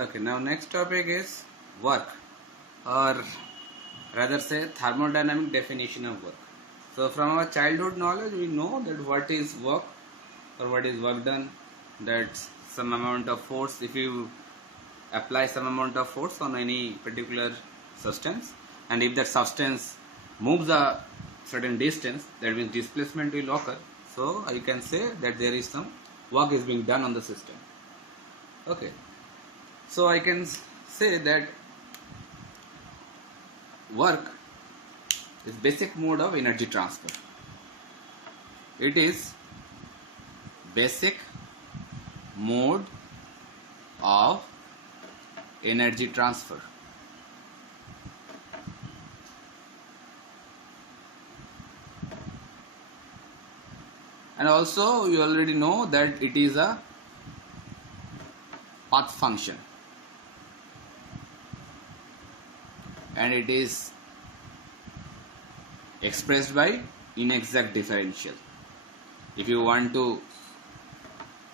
Okay, now next topic is work, or rather say thermodynamic definition of work. So from our childhood knowledge we know that what is work or what is work done, that's some amount of force. If you apply some amount of force on any particular substance, and if that substance moves a certain distance, that means displacement will occur. So you can say that there is some work is being done on the system. Okay, so I can say that work is basic mode of energy transfer. It is basic mode of energy transfer. And also you already know that it is a path function, and it is expressed by inexact differential. If you want to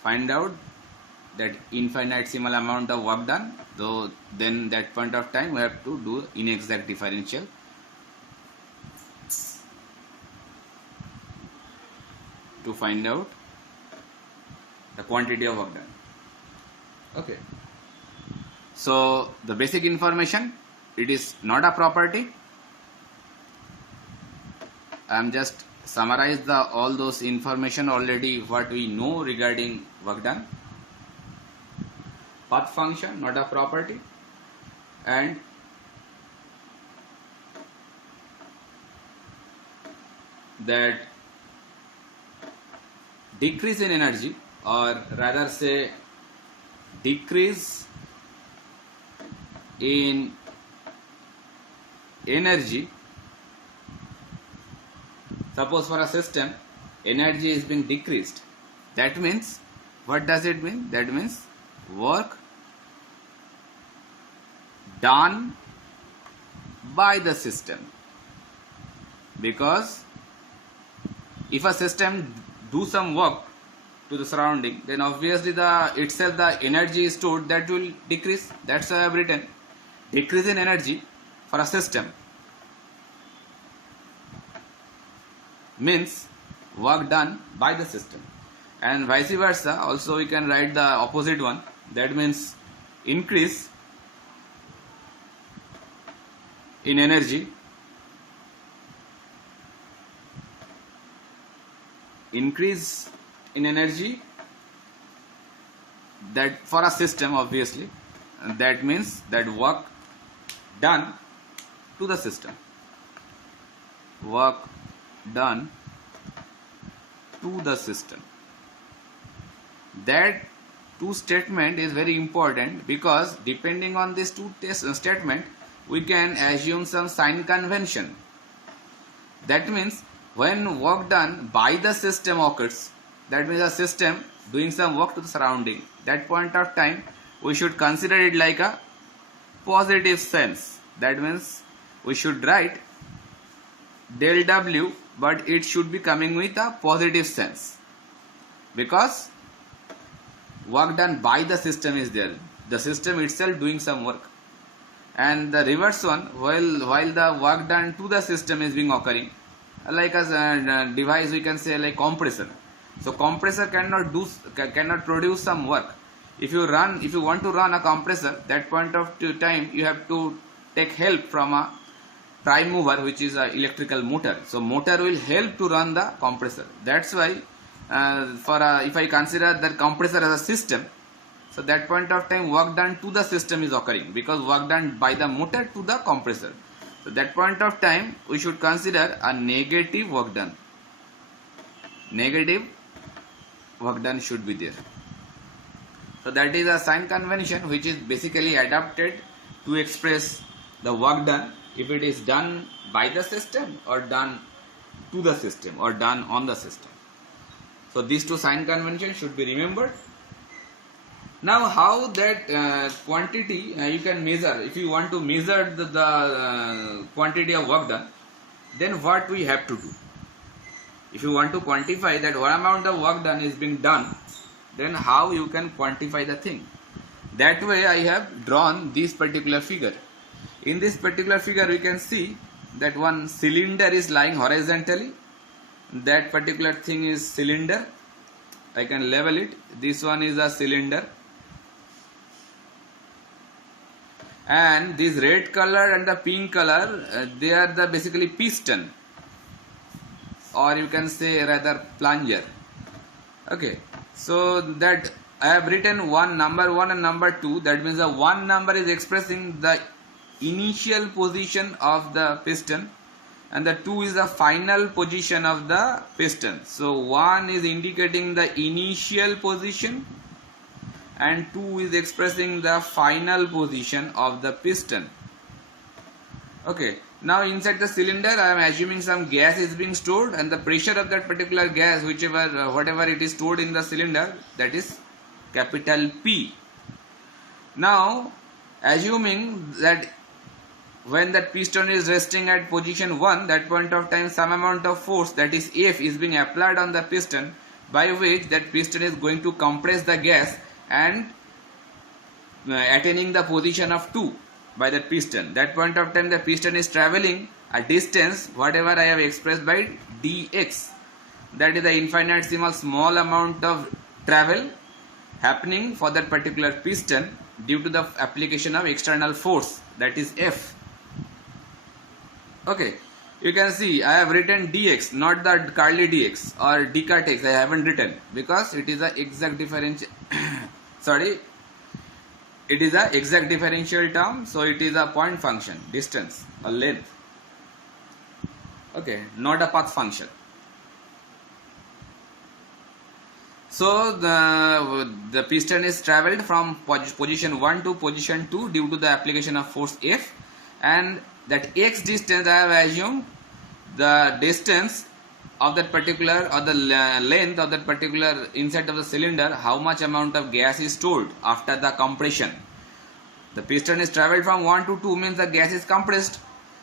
find out that infinitesimal amount of work done, though, then that point of time we have to do inexact differential to find out the quantity of work done. Okay, so the basic information, it is not a property. I am just summarize all those information already what we know regarding work done. Path function, not a property, and that decrease in energy, or rather say decrease in energy. Suppose for a system energy is being decreased, that means, what does it mean? That means work done by the system. Because if a system do some work to the surrounding, then obviously the energy stored, that will decrease. That's why I have written decrease in energy for a system means work done by the system, and vice versa. Also we can write the opposite one, that means increase in energy, that for a system obviously, and that means that work done to the system, work done to the system. That two statement is very important, because depending on these two statement we can assume some sign convention. That means when work done by the system occurs, that means a system doing some work to the surrounding, that point of time we should consider it like a positive sense. That means we should write del W, but it should be coming with a positive sense, because work done by the system is there, the system itself doing some work. And the reverse one, while the work done to the system is being occurring, like a device we can say like compressor. So compressor cannot produce some work. If you want to run a compressor, that point of time you have to take help from a prime mover, which is an electrical motor. So motor will help to run the compressor. That's why if I consider that compressor as a system, so that point of time work done to the system is occurring, because work done by the motor to the compressor. So that point of time we should consider a negative work done. Negative work done should be there. So that is a sign convention which is basically adapted to express the work done, if it is done by the system or done to the system or done on the system. So these two sign conventions should be remembered. Now how that quantity you can measure, if you want to measure the quantity of work done, then what we have to do? If you want to quantify that what amount of work done is being done, then how you can quantify the thing? That way I have drawn this particular figure. In this particular figure we can see that one cylinder is lying horizontally. That particular thing is cylinder. I can label it. This one is a cylinder. And this red color and the pink color, they are the basically piston, or you can say rather plunger. Okay, so that I have written number 1 and number 2. That means the 1 number is expressing the initial position of the piston, and the 2 is the final position of the piston. So 1 is indicating the initial position and 2 is expressing the final position of the piston. Okay, now inside the cylinder I am assuming some gas is being stored, and the pressure of that particular gas, whatever it is stored in the cylinder, that is capital P. Now assuming that when that piston is resting at position 1, that point of time some amount of force, that is F, is being applied on the piston, by which that piston is going to compress the gas and attaining the position of 2 by that piston. That point of time the piston is traveling a distance whatever I have expressed by dx. That is the infinitesimal small amount of travel happening for that particular piston due to the application of external force, that is F. Okay, you can see I have written dx, not the curly dx or d cut x. I haven't written because it is a exact differential it is a exact differential term, so it is a point function, distance or length. Okay, not a path function. So the piston is traveled from position 1 to position 2 due to the application of force F, and that x distance I have assumed the distance of that particular, or the length of that particular inside of the cylinder, how much amount of gas is stored after the compression. The piston is traveled from 1 to 2 means the gas is compressed.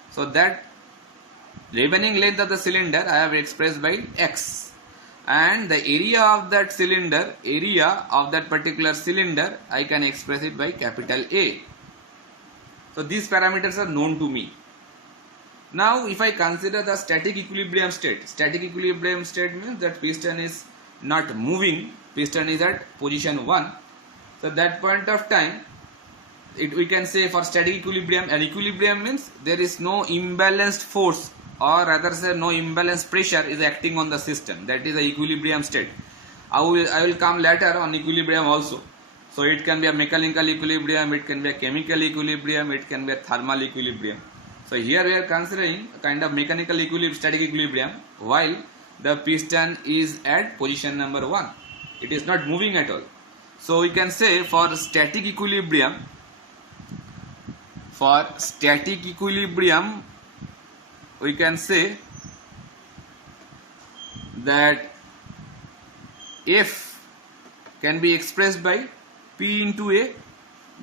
So that remaining length of the cylinder I have expressed by x, and the area of that cylinder, area of that particular cylinder, I can express it by capital A. So these parameters are known to me. Now if I consider the static equilibrium state means that piston is not moving, piston is at position 1. So that point of time, we can say for static equilibrium, and equilibrium means there is no imbalanced force, or rather say no imbalanced pressure is acting on the system. That is the equilibrium state. I will come later on equilibrium also. So it can be a mechanical equilibrium, it can be a chemical equilibrium, it can be a thermal equilibrium. So here we are considering a kind of mechanical equilibrium, static equilibrium, while the piston is at position number 1. It is not moving at all. So we can say for static equilibrium, we can say that F can be expressed by P into A.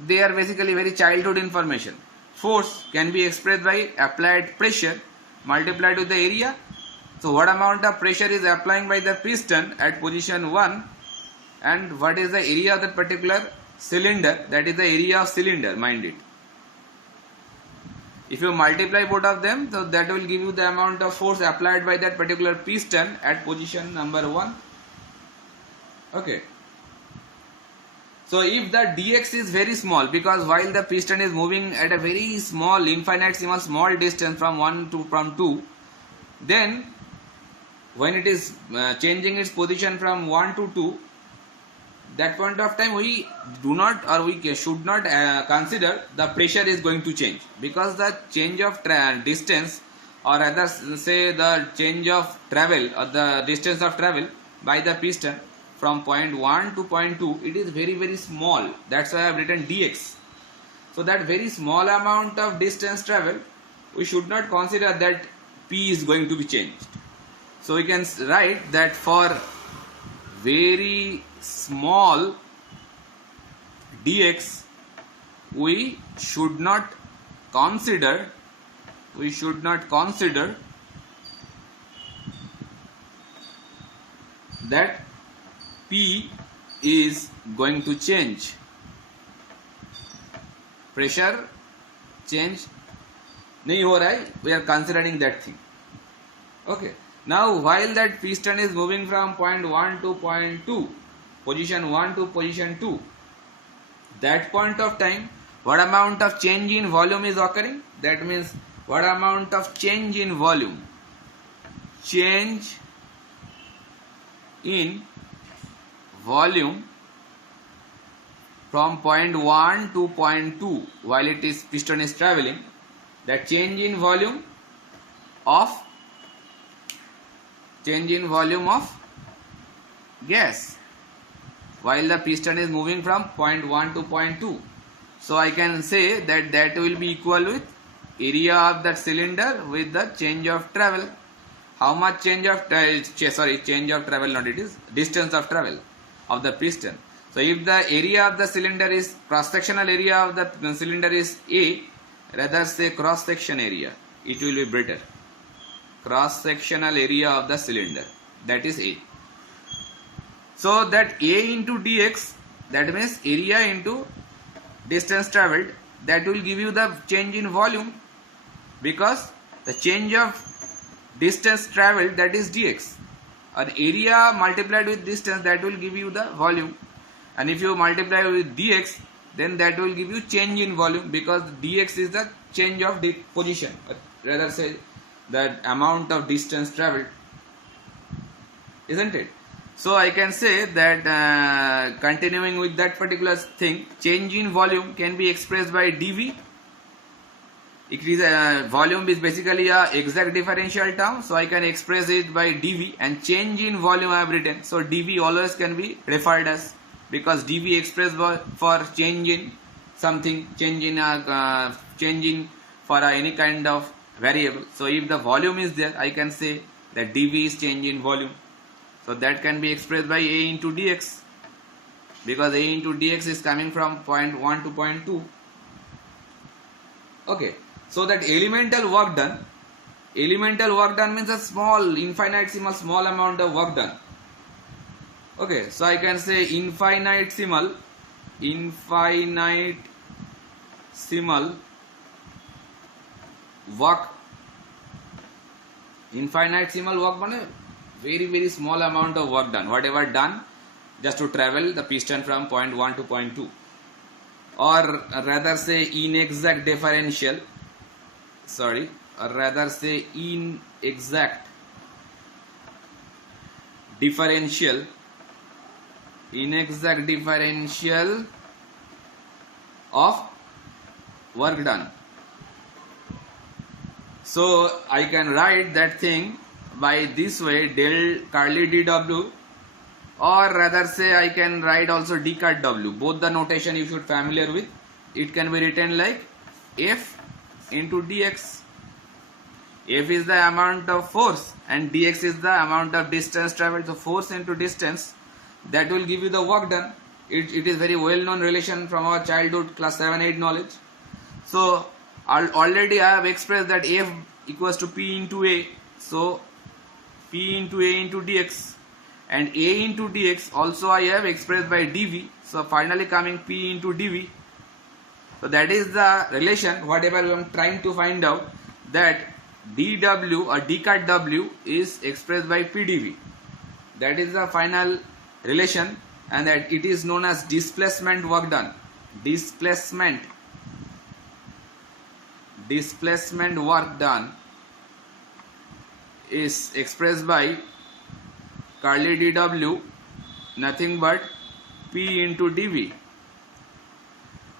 They are basically very childhood information. Force can be expressed by applied pressure multiplied with the area. So what amount of pressure is applying by the piston at position 1, and what is the area of that particular cylinder, that is the area of cylinder, mind it. If you multiply both of them, so that will give you the amount of force applied by that particular piston at position number 1. Okay. So if the dx is very small, because while the piston is moving at a very small, infinitesimal small distance from 1 to 2, then when it is changing its position from 1 to 2, that point of time we do not, or we should not consider the pressure is going to change, because the change of distance, or rather say the change of travel, or the distance of travel by the piston from point 1 to point 2, it is very very small. That's why I have written dx. So that very small amount of distance travel, we should not consider that P is going to be changed. So we can write that for very small dx, we should not consider that P is going to change. Pressure change नहीं हो रहा है, we are considering that thing. Okay. Now while that piston is moving from point 1 to point 2, position 1 to position 2, that point of time what amount of change in volume is occurring? That means what amount of change in volume? Change in volume from point 1 to point 2 while it is piston is traveling. That change in volume of gas while the piston is moving from point 1 to point 2. So I can say that that will be equal with area of that cylinder with the change of travel. How much change of travel, not it is distance of travel of the piston. So if the area of the cylinder is cross sectional area of the cylinder is A, rather say cross section area, it will be better. Cross sectional area of the cylinder, that is A. So that A into dx, that means area into distance travelled, that will give you the change in volume, because the change of distance travelled, that is dx, and area multiplied with distance, that will give you the volume, and if you multiply with dx, then that will give you change in volume, because dx is the change of the position, or rather say that amount of distance travelled, isn't it? So I can say that continuing with that particular thing, change in volume can be expressed by dV. It is volume is basically a exact differential term, so I can express it by dV, and change in volume I have written. So dV always can be referred as, because dV expressed for change in something, change in for any kind of variable. So if the volume is there, I can say that dV is change in volume. So that can be expressed by A into dx, because A into dx is coming from point 1 to point 2. Okay, so that elemental work done means a small, infinitesimal small amount of work done. Okay, so I can say infinitesimal work. Infinitesimal work means very small amount of work done, whatever done just to travel the piston from point 1 to point 2, or rather say inexact differential of work done. So I can write that thing by this way, del curly dw, or rather say I can write also d cut w. Both the notation you should familiar with. It can be written like F into dx. F is the amount of force and dx is the amount of distance traveled. So force into distance, that will give you the work done. It is very well known relation from our childhood class 7-8 knowledge. So already I have expressed that F equals to P into A. So P into A into dx, and A into dx also I have expressed by dV. So finally coming P into dV. So that is the relation whatever I am trying to find out, that dw or d cut w is expressed by pdv. That is the final relation, and that it is known as displacement work done. Displacement work done is expressed by curly dw, nothing but P into dV.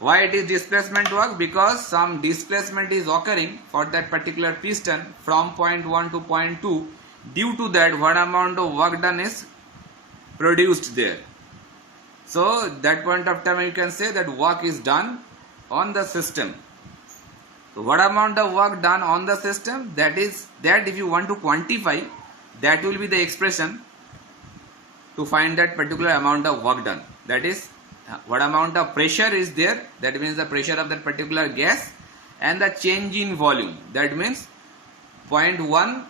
Why it is displacement work? Because some displacement is occurring for that particular piston from point 1 to point 2. Due to that, what amount of work done is produced there. So that point of time you can say that work is done on the system. So what amount of work done on the system, that is that if you want to quantify, that will be the expression to find that particular amount of work done. That is what amount of pressure is there, that means the pressure of that particular gas, and the change in volume, that means point 1,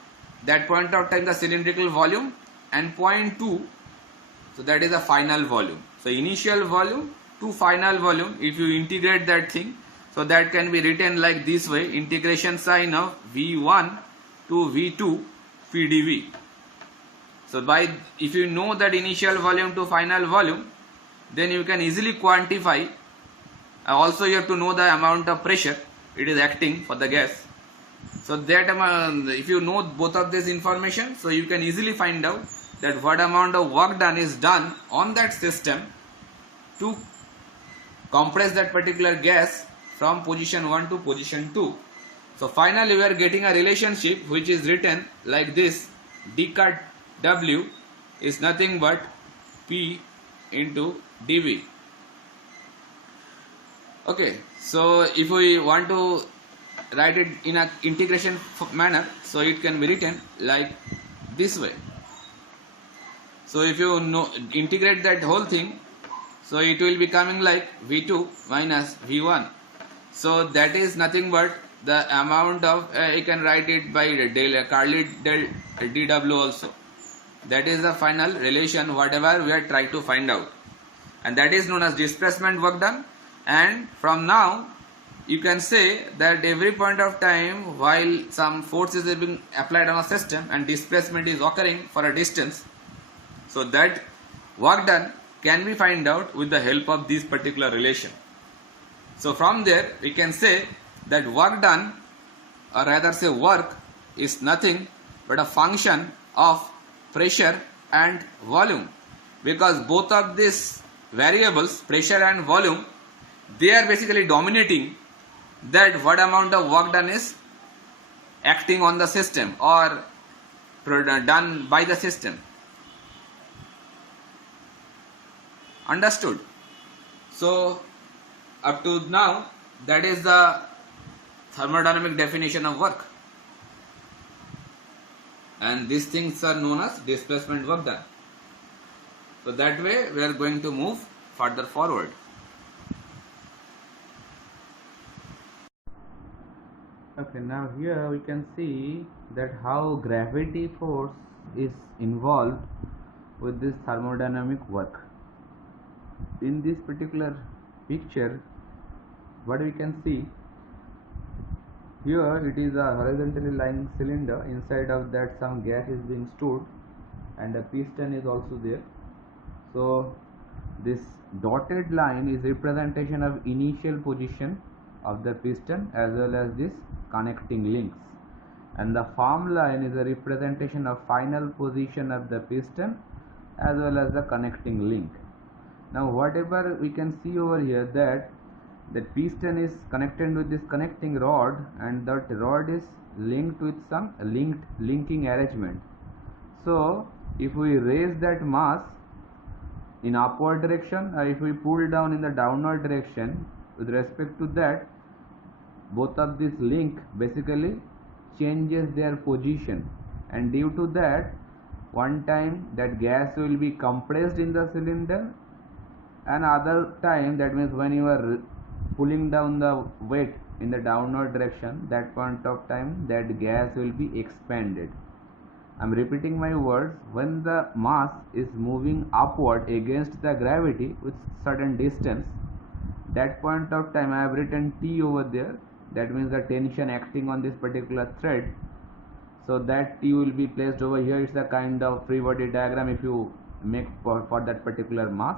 that point of time the cylindrical volume, and point 2, so that is the final volume. So initial volume to final volume, if you integrate that thing, So that can be written like this way: integration sign of V1 to V2 phi dV. So if you know that initial volume to final volume, then you can easily quantify. Also you have to know the amount of pressure it is acting for the gas. So that if you know both of this information, so you can easily find out that what amount of work done is done on that system to compress that particular gas from position 1 to position 2. So finally we are getting a relationship which is written like this: d cut W is nothing but P into dV. Okay, so if we want to write it in an integration manner, so it can be written like this way. So if you integrate that whole thing, so it will be coming like V2 minus V1. So that is nothing but the amount of, you can write it by del Carli del dW also. That is the final relation whatever we are trying to find out, and that is known as displacement work done. And from now you can say that every point of time while some force is being applied on a system and displacement is occurring for a distance, so that work done can be find out with the help of this particular relation. So from there we can say that work done, or rather say work, is nothing but a function of pressure and volume, because both of these variables, pressure and volume, they are basically dominating that what amount of work done is acting on the system or done by the system. Understood? So up to now, that is the thermodynamic definition of work, and these things are known as displacement work done. So that way we are going to move further forward. Okay, now here we can see that how gravity force is involved with this thermodynamic work. In this particular picture, what we can see here, it is a horizontally lying cylinder. Inside of that some gas is being stored and a piston is also there. So this dotted line is representation of initial position of the piston as well as this connecting links, and the farm line is a representation of final position of the piston as well as the connecting link. Now whatever we can see over here, that the piston is connected with this connecting rod, and that rod is linked with some linking arrangement. So if we raise that mass in upward direction, or if we pull down in the downward direction, with respect to that, both of this link basically changes their position, and due to that, one time that gas will be compressed in the cylinder, and other time, that means when you are pulling down the weight in the downward direction, that point of time that gas will be expanded. I am repeating my words: when the mass is moving upward against the gravity with certain distance, that point of time I have written T over there, that means the tension acting on this particular thread. So that T will be placed over here. It's a kind of free body diagram if you make for that particular mass.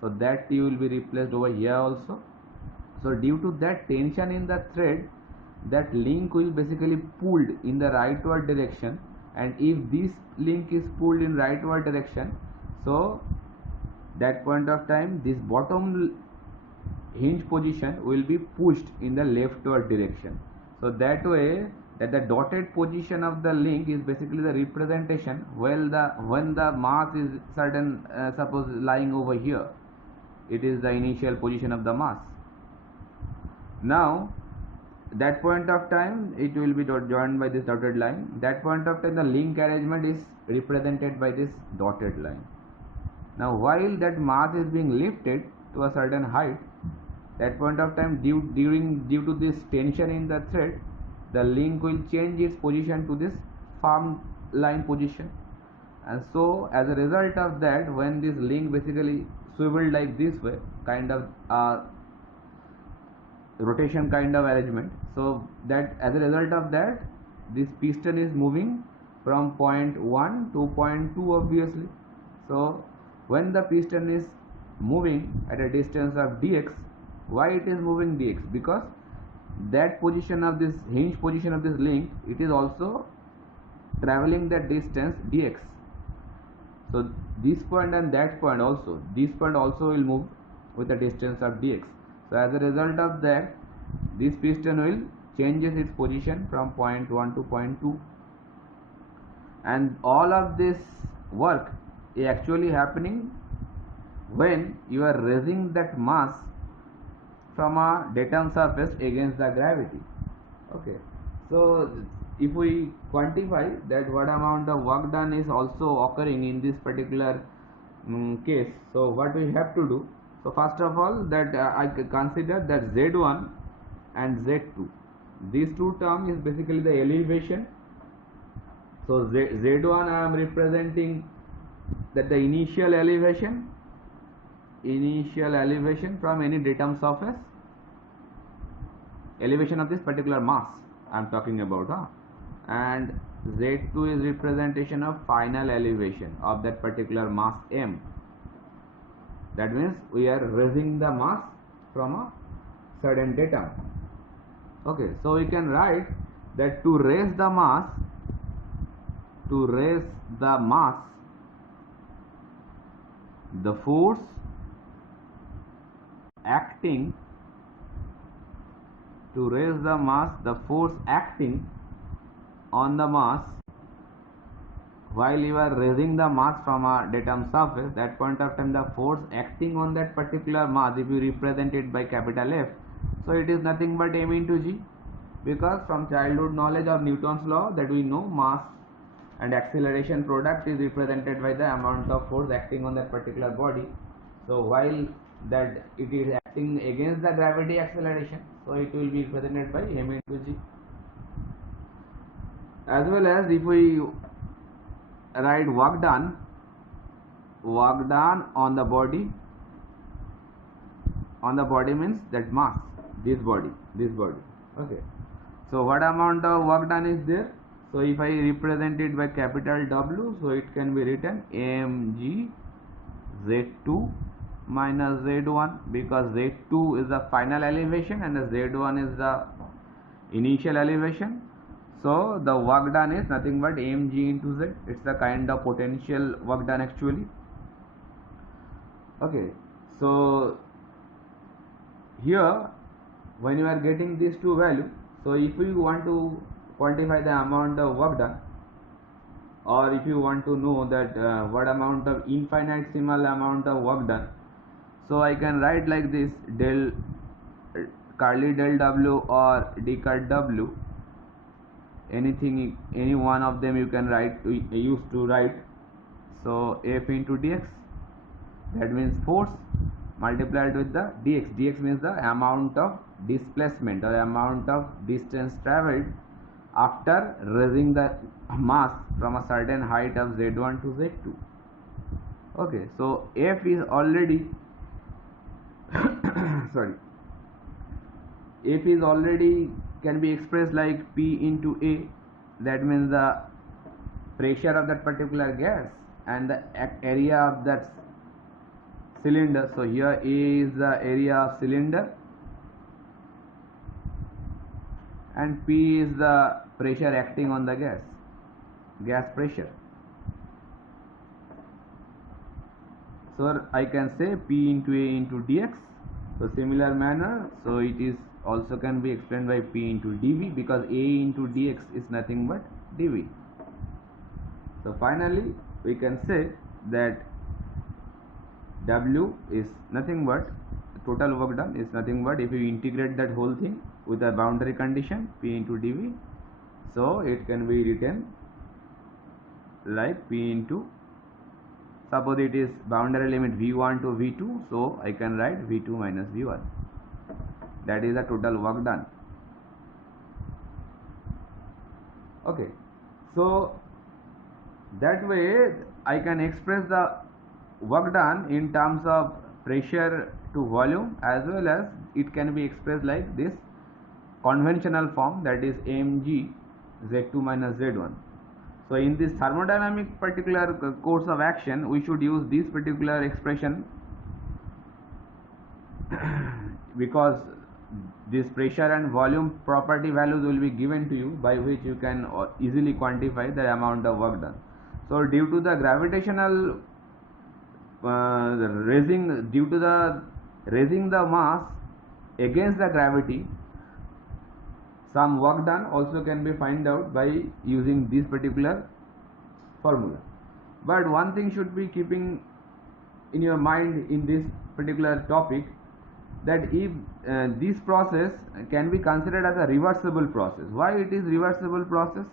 So that T will be replaced over here also. So due to that tension in the thread, that link will basically pulled in the rightward direction, and if this link is pulled in rightward direction, so that point of time this bottom hinge position will be pushed in the leftward direction. So that way, that the dotted position of the link is basically the representation when the mass is certain, suppose lying over here, it is the initial position of the mass. Now that point of time it will be joined by this dotted line. That point of time the link arrangement is represented by this dotted line. Now while that mass is being lifted to a certain height, that point of time due to this tension in the thread, the link will change its position to this farm line position, and so as a result of that, when this link basically swiveled like this way, kind of rotation kind of arrangement. So that as a result of that, this piston is moving from point 1 to point 2 obviously. So when the piston is moving at a distance of dx, why it is moving dx? Because that position of this hinge position of this link, it is also traveling that distance dx. So this point and that point also, this point also will move with a distance of dx. So as a result of that, this piston will changes its position from point 1 to point 2, and all of this work is actually happening when you are raising that mass from a datum surface against the gravity. Okay, so if we quantify that what amount of work done is also occurring in this particular case, so what we have to do, so first of all that I consider that Z1 and Z2, these two terms is basically the elevation. So Z1 I am representing that the initial elevation from any datum surface, elevation of this particular mass I am talking about, and Z2 is representation of final elevation of that particular mass m. That means we are raising the mass from a certain datum. Okay, so we can write that to raise the mass, the force acting on the mass while you are raising the mass from a datum surface, that point of time the force acting on that particular mass, if you represent it by capital F, so it is nothing but m into g, because from childhood knowledge of Newton's law that we know mass and acceleration product is represented by the amount of force acting on that particular body. So while that it is acting against the gravity acceleration, so it will be represented by m into g. As well as if we write work done on the body means that mass, this body. Okay, so what amount of work done is there? So if I represent it by capital W, so it can be written mg Z2 minus Z1, because Z2 is the final elevation and the Z1 is the initial elevation. So the work done is nothing but mg into z. It's the kind of potential work done actually. Okay, so here when you are getting these two values, so if you want to quantify the amount of work done, or if you want to know that what amount of infinitesimal amount of work done, so I can write like this: del curly del W or d cut W, anything, any one of them you can write, use to write. So F into dx, that means force multiplied with the dx. Dx means the amount of displacement or amount of distance traveled after raising the mass from a certain height of Z1 to Z2. Okay, so F is already sorry, F is already can be expressed like P into A, that means the pressure of that particular gas and the area of that cylinder. So here A is the area of cylinder and P is the pressure acting on the gas pressure. So I can say P into A into dx. So similar manner, so it is also can be explained by P into dV, because A into dx is nothing but dV. So finally we can say that W is nothing but total work done is nothing but, if you integrate that whole thing with a boundary condition P into dV, so it can be written like P into, suppose it is boundary limit V1 to V2, so I can write V2 minus V1. That is the total work done. Okay, so that way I can express the work done in terms of pressure to volume, as well as it can be expressed like this conventional form, that is mg z2 minus z1. So in this thermodynamic particular course of action, we should use this particular expression because this pressure and volume property values will be given to you, by which you can easily quantify the amount of work done. So due to the gravitational raising the mass against the gravity, some work done also can be find out by using this particular formula. But one thing should be keeping in your mind in this particular topic, that if this process can be considered as a reversible process. Why it is reversible process?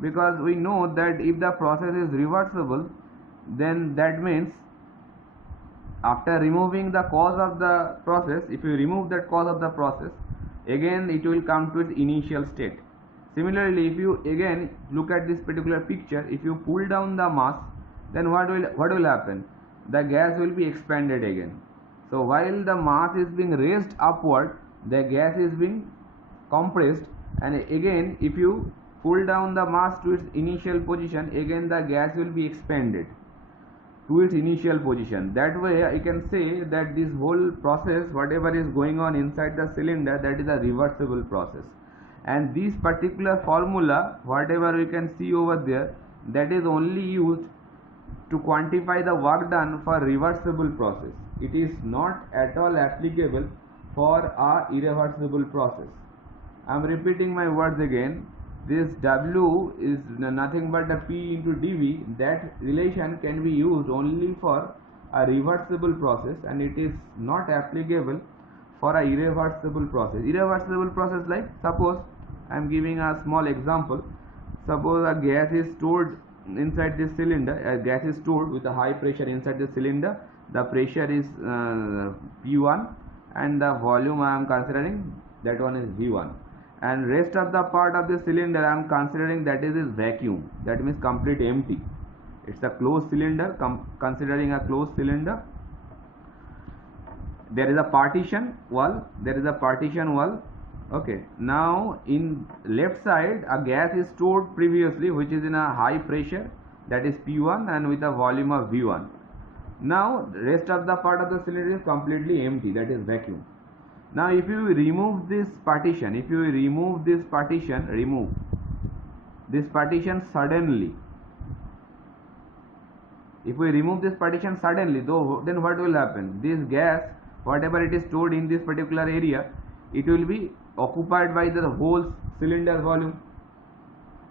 Because we know that if the process is reversible, then that means after removing the cause of the process, if you remove that cause of the process, again it will come to its initial state. Similarly, if you again look at this particular picture, if you pull down the mass, then what will happen? The gas will be expanded again. So while the mass is being raised upward, the gas is being compressed, and again if you pull down the mass to its initial position, again the gas will be expanded to its initial position. That way I can say that this whole process, whatever is going on inside the cylinder, that is a reversible process. And this particular formula, whatever we can see over there, that is only used to quantify the work done for reversible process. It is not at all applicable for a irreversible process. I am repeating my words again. This W is nothing but a P into dV. That relation can be used only for a reversible process, and it is not applicable for a irreversible process. Irreversible process, like suppose I am giving a small example. Suppose a gas is stored inside this cylinder. A gas is stored with a high pressure inside the cylinder. The pressure is P1 and the volume I am considering, that one is V1, and rest of the part of the cylinder I am considering that is vacuum, that means complete empty. It's a closed cylinder. Considering a closed cylinder, there is a partition wall. Okay, now in left side a gas is stored previously, which is in a high pressure, that is P1, and with a volume of V1. Now rest of the part of the cylinder is completely empty, that is vacuum. Now if you remove this partition, suddenly, if we remove this partition suddenly, then what will happen? This gas, whatever it is stored in this particular area, it will be occupied by the whole cylinder volume,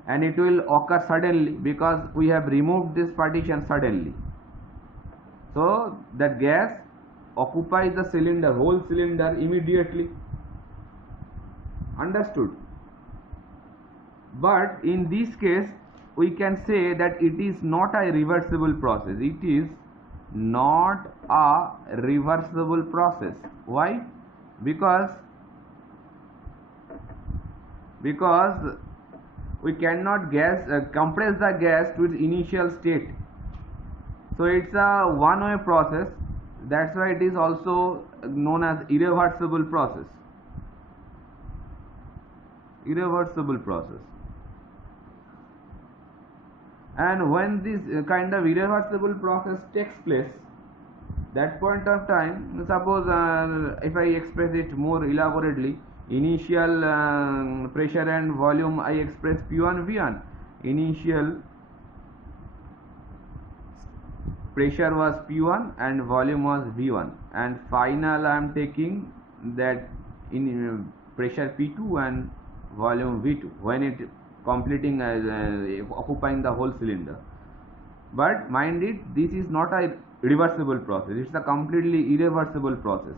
and it will occur suddenly because we have removed this partition suddenly. So that gas occupies the cylinder, whole cylinder, immediately. Understood? But in this case we can say that it is not a reversible process. It is not a reversible process. Why? Because we cannot compress the gas to its initial state. So it's a one-way process. That's why it is also known as irreversible process. And when this kind of irreversible process takes place, that point of time, suppose if I express it more elaborately, initial pressure and volume I express P1 V1. Initial pressure was P1 and volume was V1, and final I am taking that in pressure P2 and volume V2 when it completing occupying the whole cylinder. But mind it, this is not a reversible process, it's a completely irreversible process.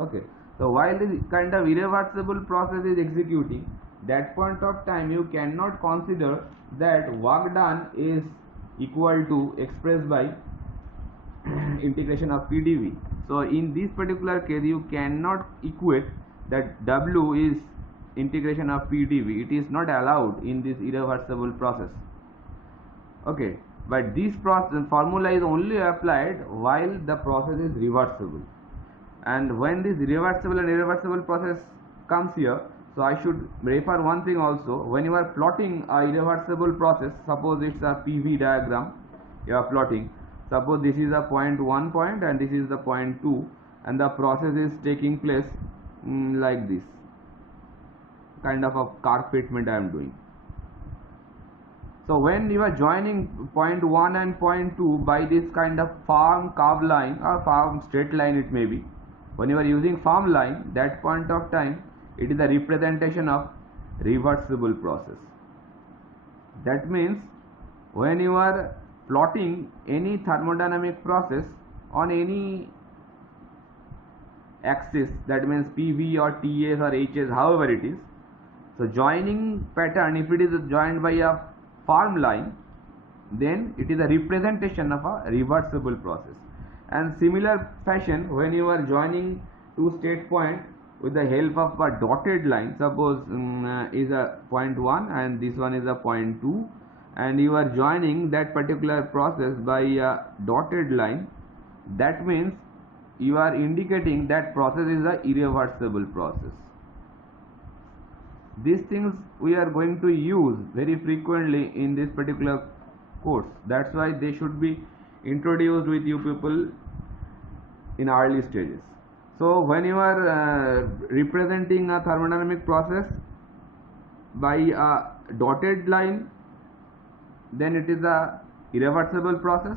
Okay, so while this kind of irreversible process is executing, that point of time you cannot consider that work done is equal to expressed by integration of PdV. So in this particular case you cannot equate that W is integration of PdV. It is not allowed in this irreversible process. Okay, but this process formula is only applied while the process is reversible. And when this reversible and irreversible process comes here, so I should refer one thing also. When you are plotting a irreversible process, suppose it's a PV diagram you are plotting, suppose this is a point 1 point and this is the point 2, and the process is taking place like this, kind of a carpetment I am doing. So when you are joining point 1 and point 2 by this kind of firm curved line or firm straight line it may be, when you are using firm line, that point of time it is a representation of reversible process. That means when you are plotting any thermodynamic process on any axis, that means PV or TS or HS, however it is, so joining pattern, if it is joined by a firm line, then it is a representation of a reversible process. And similar fashion, when you are joining two state point with the help of a dotted line, suppose is a point 1 and this one is a point 2, and you are joining that particular process by a dotted line, that means you are indicating that process is a irreversible process. These things we are going to use very frequently in this particular course. That's why they should be introduced with you people in early stages. So when you are representing a thermodynamic process by a dotted line, then it is a irreversible process,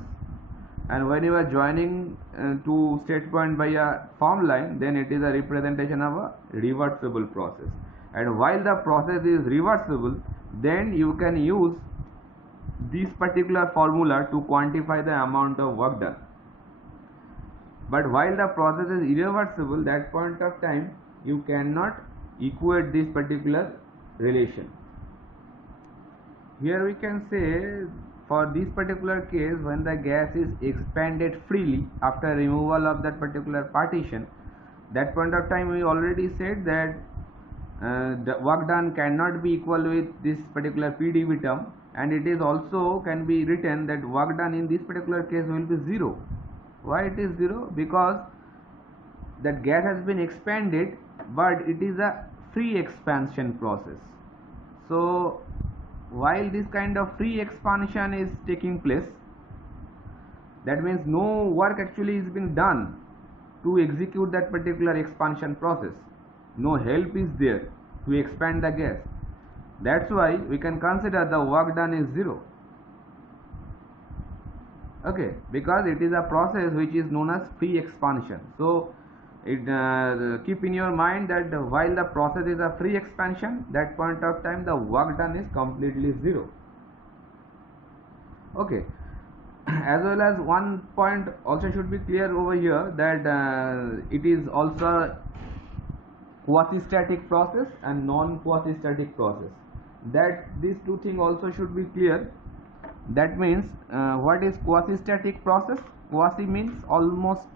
and when you are joining two state point by a firm line, then it is a representation of a reversible process. And while the process is reversible, then you can use this particular formula to quantify the amount of work done. But while the process is irreversible, that point of time you cannot equate this particular relation. Here we can say, for this particular case, when the gas is expanded freely after removal of that particular partition, that point of time we already said that the work done cannot be equal with this particular PdV term, and it is also can be written that work done in this particular case will be 0. Why it is 0? Because that gas has been expanded, but it is a free expansion process. So while this kind of free expansion is taking place, that means no work actually is being done to execute that particular expansion process. No help is there to expand the gas. That's why we can consider the work done is 0. Okay, because it is a process which is known as free expansion. So it keep in your mind that while the process is a free expansion, that point of time the work done is completely 0. Okay, as well as one point also should be clear over here, that it is also quasi-static process and non-quasi-static process. That these two things also should be clear. That means what is quasi-static process? Quasi means almost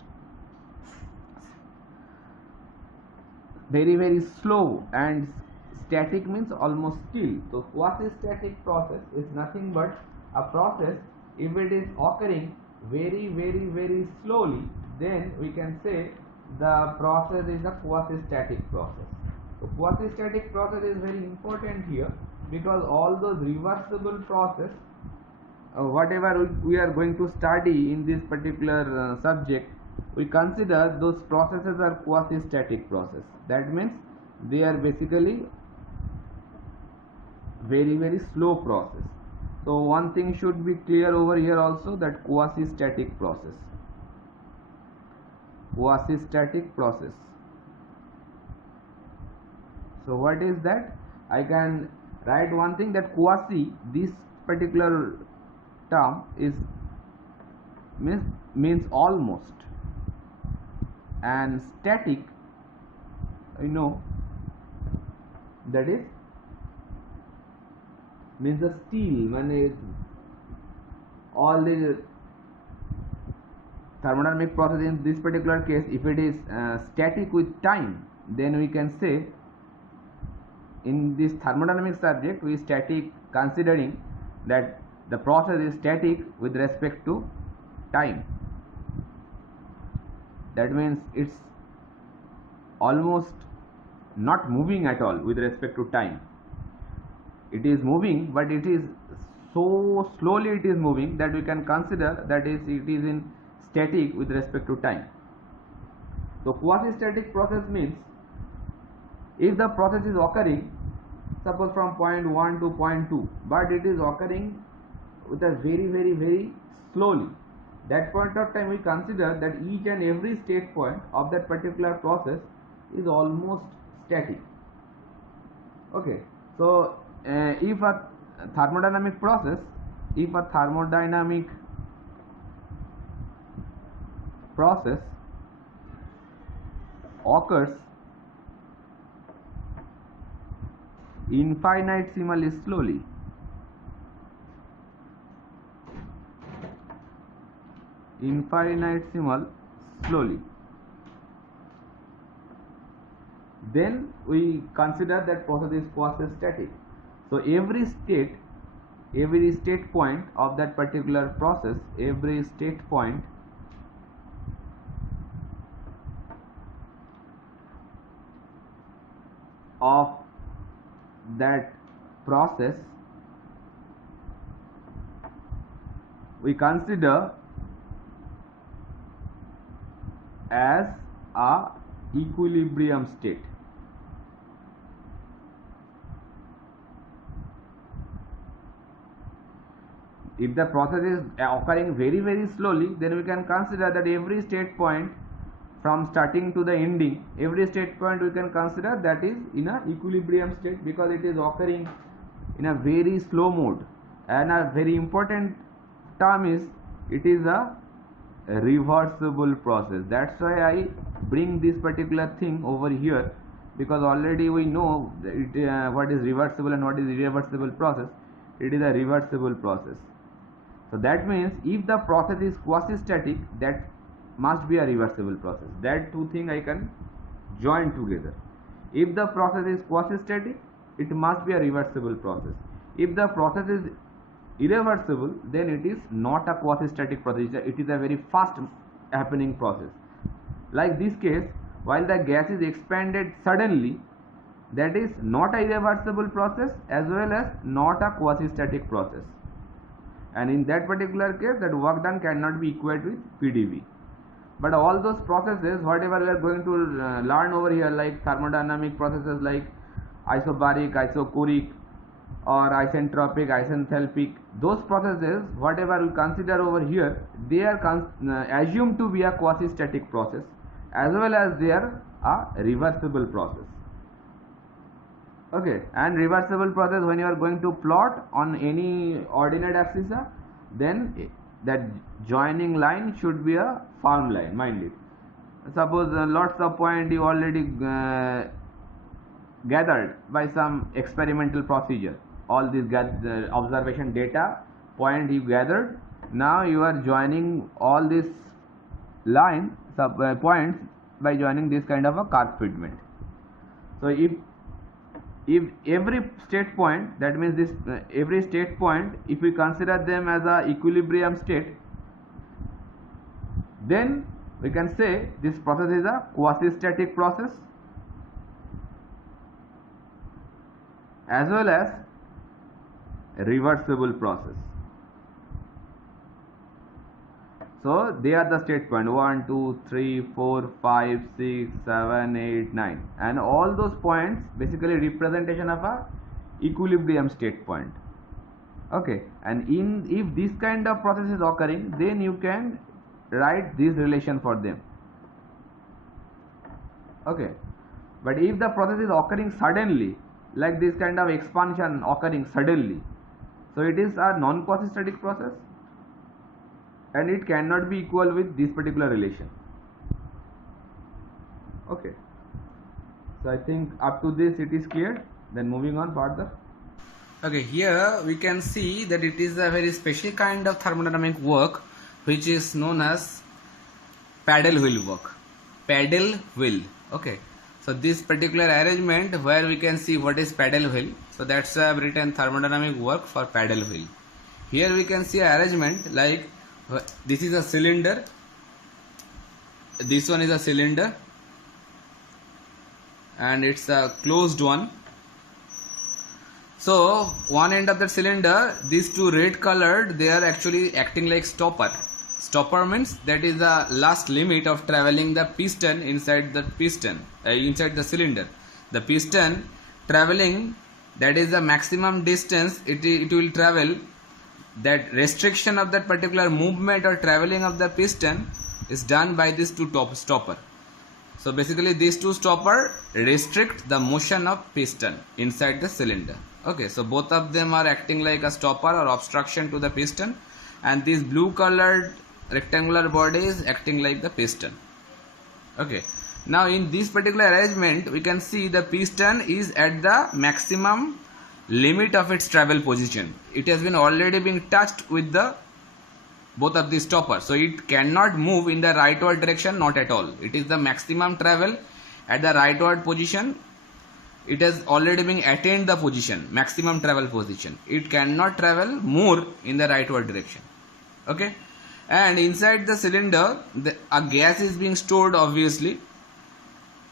very very slow, and static means almost still. So quasi-static process is nothing but a process. If it is occurring very very very slowly, then we can say the process is a quasi-static process. So quasi-static process is very important here, because all those reversible process, whatever we are going to study in this particular subject, we consider those processes are quasi-static process. That means they are basically very very slow process. So one thing should be clear over here also, that quasi-static process. Quasi-static process. So what is that? I can write one thing, that quasi, this particular term is means almost, and static, you know, that is means the still. When all the thermodynamic process in this particular case, if it is static with time, then we can say in this thermodynamic subject we static considering that the process is static with respect to time. That means its almost not moving at all with respect to time. It is moving, but it is so slowly it is moving that we can consider that it is in static with respect to time. So quasi-static process means if the process is occurring, suppose from point 1 to point 2, but it is occurring with a very slowly, that point of time we consider that each and every state point of that particular process is almost static. Okay, so if a thermodynamic process occurs infinitesimally slowly, then we consider that process is quasi-static. So every state point of that particular process, every state point of that process we consider as a equilibrium state. If the process is occurring very slowly, then we can consider that every state point from starting to the ending, every state point we can consider that is in a equilibrium state, because it is occurring in a very slow mode. And a very important term is it is a reversible process. That's why I bring this particular thing over here, because already we know what is reversible and what is irreversible process. It is a reversible process. So that means if the process is quasi-static, that must be a reversible process. That two things I can join together. If the process is quasi-static, it must be a reversible process. If the process is irreversible, then it is not a quasi-static process. It is a very fast happening process. Like this case, while the gas is expanded suddenly, that is not a irreversible process as well as not a quasi-static process. And in that particular case, that work done cannot be equated with PdV. But all those processes, whatever we are going to learn over here, like thermodynamic processes like isobaric, isochoric, or isentropic, isenthalpic, those processes, whatever we consider over here, they are assumed to be a quasi-static process as well as they are a reversible process. Okay, and reversible process, when you are going to plot on any ordinate abscissa, then that joining line should be a found line, mind it. Suppose lots of points you already gathered by some experimental procedure, all these observation data point you gathered, now you are joining all this line points by joining this kind of a curve fitment. So if every state point, that means this every state point, if we consider them as a equilibrium state, then we can say this process is a quasi-static process as well as a reversible process. So they are the state point 1, 2, 3, 4, 5, 6, 7, 8, 9, and all those points basically representation of a equilibrium state point. Okay, and if this kind of process is occurring, then you can write this relation for them. Okay, but if the process is occurring suddenly, like this kind of expansion occurring suddenly, so it is a non-quasi-static process and it cannot be equal with this particular relation. Okay, so I think up to this it is clear. Then moving on further. Okay, here we can see that it is a very special kind of thermodynamic work which is known as paddle wheel work. Paddle wheel. Okay, so this particular arrangement where we can see what is paddle wheel, so that's a written thermodynamic work for paddle wheel. Here we can see arrangement like this is a cylinder, this one is a cylinder, and it's a closed one. So one end of the cylinder, these two red colored, they are actually acting like stopper. Stopper means that is the last limit of traveling the piston inside the inside the cylinder. The piston traveling, that is the maximum distance it will travel. That restriction of that particular movement or traveling of the piston is done by these two stopper. So basically these two stopper restrict the motion of piston inside the cylinder. Okay, so both of them are acting like a stopper or obstruction to the piston, and this blue colored rectangular body is acting like the piston. Okay, now in this particular arrangement we can see the piston is at the maximum limit of its travel position. It has been already been touched with the both of these stoppers, so it cannot move in the rightward direction, not at all. It is the maximum travel at the rightward position. It has already been attained the position, maximum travel position. It cannot travel more in the rightward direction. Okay, and inside the cylinder a gas is being stored obviously,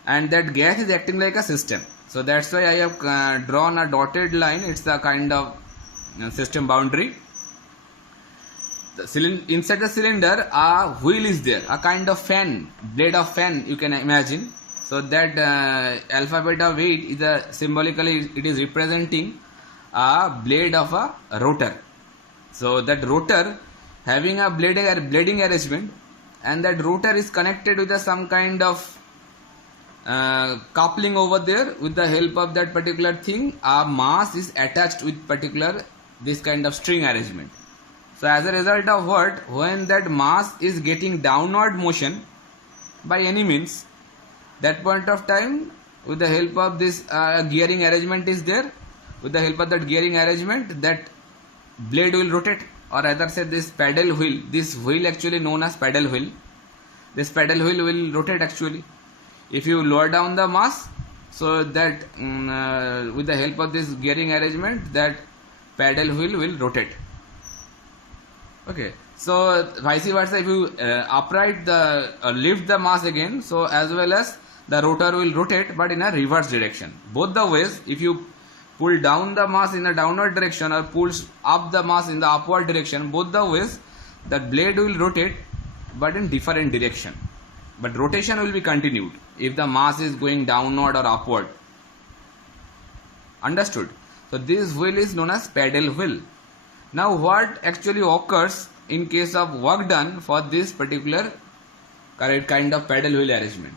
and that gas is acting like a system. So that's why I have drawn a dotted line. It's the kind of system boundary. Inside the cylinder a wheel is there, a kind of fan, blade of fan you can imagine. So that alphabet of 8 is symbolically it is representing a blade of a rotor. So that rotor having a blading arrangement, and that rotor is connected with some kind of coupling over there. With the help of that particular thing, a mass is attached with particular this kind of string arrangement. So as a result of what, when that mass is getting downward motion by any means, that point of time, with the help of this gearing arrangement is there, with the help of that gearing arrangement, that blade will rotate, or rather say this paddle wheel, this wheel actually known as paddle wheel, this paddle wheel will rotate actually. If you lower down the mass, so that with the help of this gearing arrangement, that paddle wheel will rotate. Okay, so vice versa, if you upright the lift the mass again, so as well as the rotor will rotate, but in a reverse direction. Both the ways, if you pull down the mass in a downward direction or pulls up the mass in the upward direction, both the ways that blade will rotate, but in different direction. But rotation will be continued if the mass is going downward or upward. Understood? So this wheel is known as paddle wheel. Now what actually occurs in case of work done for this particular kind of paddle wheel arrangement?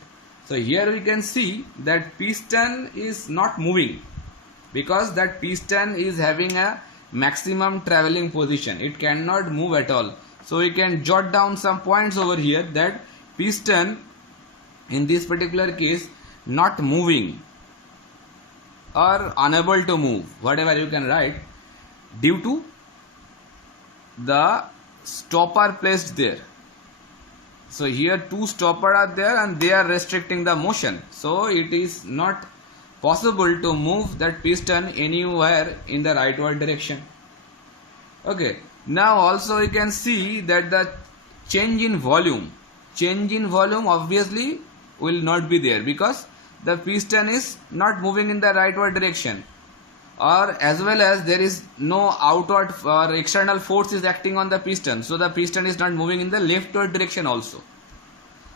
So here we can see that piston is not moving, because that piston is having a maximum traveling position. It cannot move at all. So we can jot down some points over here, that piston in this particular case not moving or unable to move, whatever you can write, due to the stopper placed there. So here two stopper are there and they are restricting the motion. So it is not possible to move that piston anywhere in the rightward direction. Okay, now also you can see that the change in volume obviously will not be there, because the piston is not moving in the rightward direction, or as well as there is no outward or external force is acting on the piston, so the piston is not moving in the leftward direction also.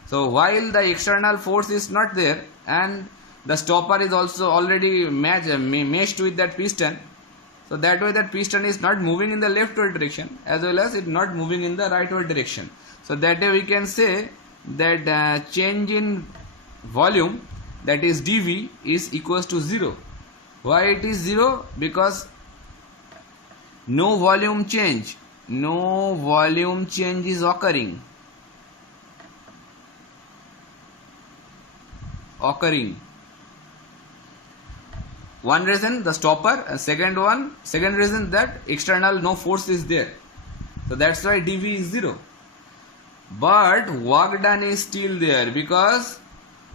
So while the external force is not there and the stopper is also already meshed with that piston, so that way that piston is not moving in the leftward direction as well as it not moving in the rightward direction. So that way we can say that change in volume, that is dV, is equals to 0. Why it is 0? Because no volume change is occurring. One reason, the stopper, and second reason, that external no force is there. So that's why dV is 0. But work done is still there, because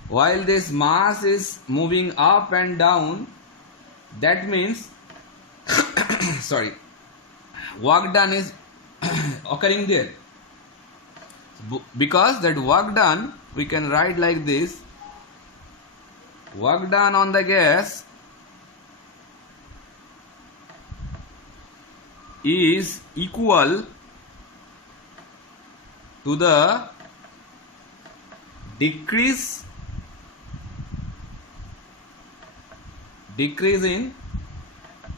while this mass is moving up and down, that means work done is occurring there. Because that work done, we can write like this, work done on the gas is equal to the decrease in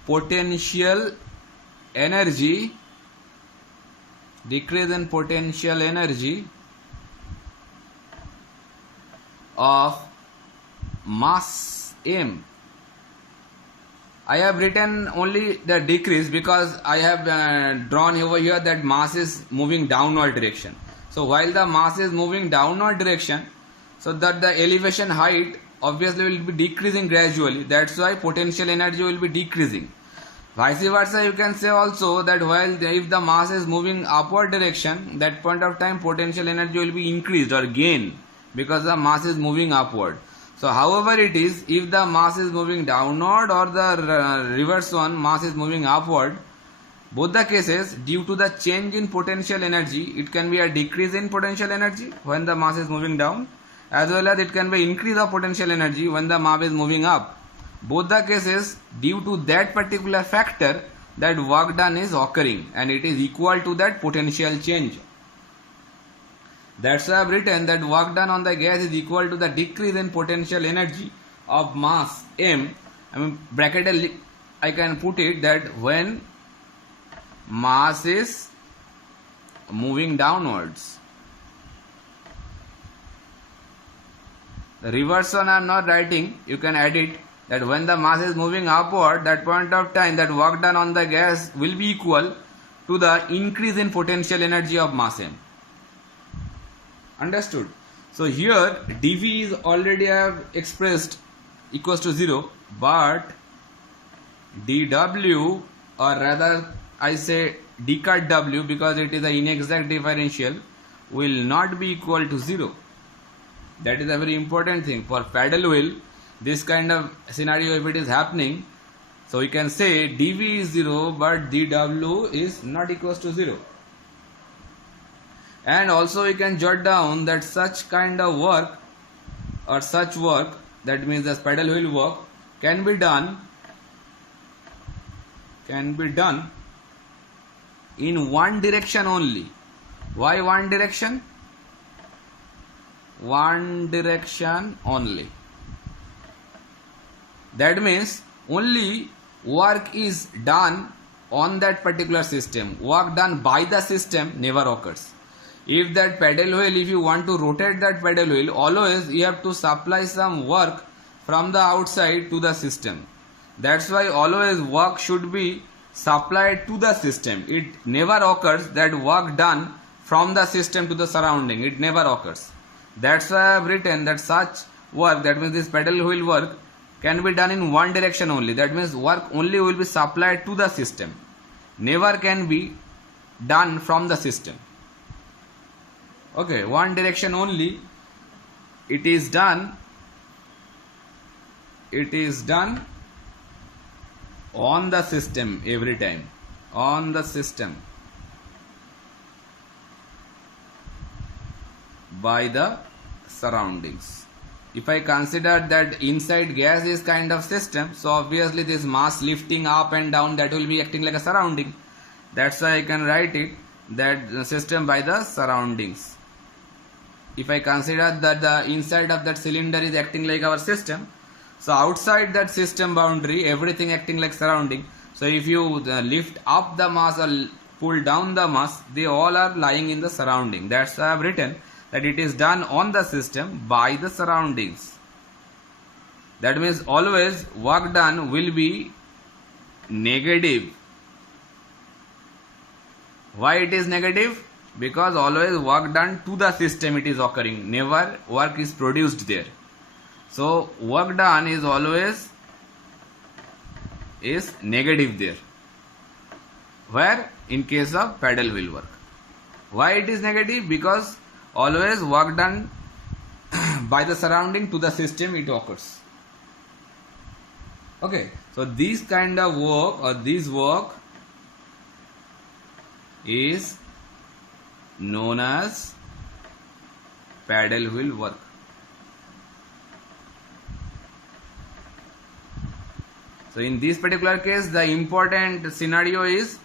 potential energy, of mass m. I have written only the decrease because I have drawn over here that mass is moving downward direction. So while the mass is moving downward direction, so that the elevation height obviously will be decreasing gradually. That's why potential energy will be decreasing. Vice versa, you can say also that if the mass is moving upward direction, that point of time potential energy will be increased or gained because the mass is moving upward. So however it is, if the mass is moving downward or the reverse one, mass is moving upward, both the cases, due to the change in potential energy, it can be a decrease in potential energy when the mass is moving down, as well as it can be increase of potential energy when the mass is moving up. Both the cases, due to that particular factor, that work done is occurring and it is equal to that potential change. That's why I have written that work done on the gas is equal to the decrease in potential energy of mass m. I mean bracket I can put it that when mass is moving downwards. The reverse one I am not writing, you can add it that when the mass is moving upward, that point of time that work done on the gas will be equal to the increase in potential energy of mass m. Understood? So here dV is already I have expressed equals to 0, but dW, or rather I say d cut W because it is an inexact differential, will not be equal to 0. That is a very important thing. For paddle wheel, this kind of scenario if it is happening, so we can say dV is 0 but dW is not equals to 0. And also we can jot down that such kind of work or such work, that means the paddle wheel work, can be done in one direction only. Why one direction? One direction only. That means only work is done on that particular system. Work done by the system never occurs. If that paddle wheel, if you want to rotate that paddle wheel, always you have to supply some work from the outside to the system. That's why always work should be supplied to the system. It never occurs that work done from the system to the surrounding. It never occurs. That's why I have written that such work, that means this paddle wheel work, can be done in one direction only. That means work only will be supplied to the system. Never can be done from the system. Okay, one direction only. It is done on the system every time. On the system. By the surroundings. If I consider that inside gas is kind of system, so obviously this mass lifting up and down, that will be acting like a surrounding. That's why I can write it that the system by the surroundings. If I consider that the inside of that cylinder is acting like our system, so outside that system boundary everything acting like surrounding. So if you lift up the mass or pull down the mass, they all are lying in the surrounding. That's why I have written that it is done on the system by the surroundings. That means always work done will be negative. Why it is negative? Because always work done to the system it is occurring. Never work is produced there. So work done is always is negative there. Where? In case of paddle wheel work. Why it is negative? Because always work done by the surrounding to the system it occurs. Okay, so this kind of work or this work is known as paddle wheel work. So in this particular case, the important scenario is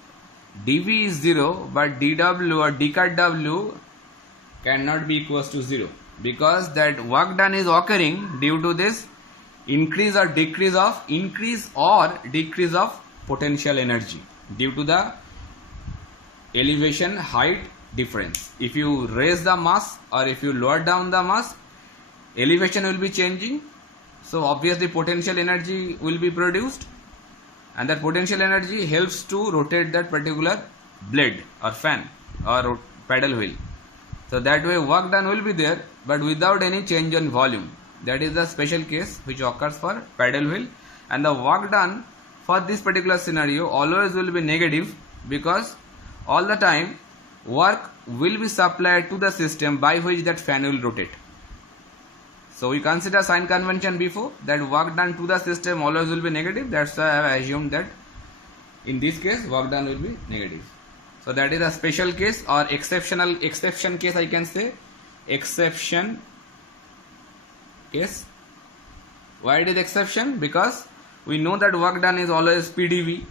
dV is 0, but dW or d cut W cannot be equals to 0, because that work done is occurring due to this increase or decrease of potential energy due to the elevation height difference. If you raise the mass or if you lower down the mass, elevation will be changing, so obviously potential energy will be produced, and that potential energy helps to rotate that particular blade or fan or paddle wheel. So that way work done will be there, but without any change in volume. That is the special case which occurs for paddle wheel, and the work done for this particular scenario always will be negative, because all the time work will be supplied to the system by which that fan will rotate. So we consider sign convention before, that work done to the system always will be negative. That's why I have assumed that in this case work done will be negative. So that is a special case or exception case, I can say. Exception case. Why it is exception? Because we know that work done is always PdV.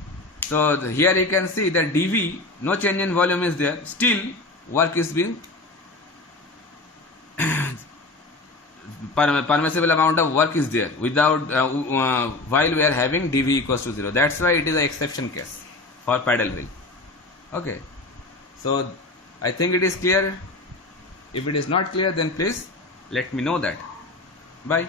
So here you can see that dV, no change in volume is there, still work is being permissible amount of work is there without while we are having dV equals to 0. That's why it is an exception case for paddle wheel. Okay, so I think it is clear. If it is not clear, then please let me know that. Bye.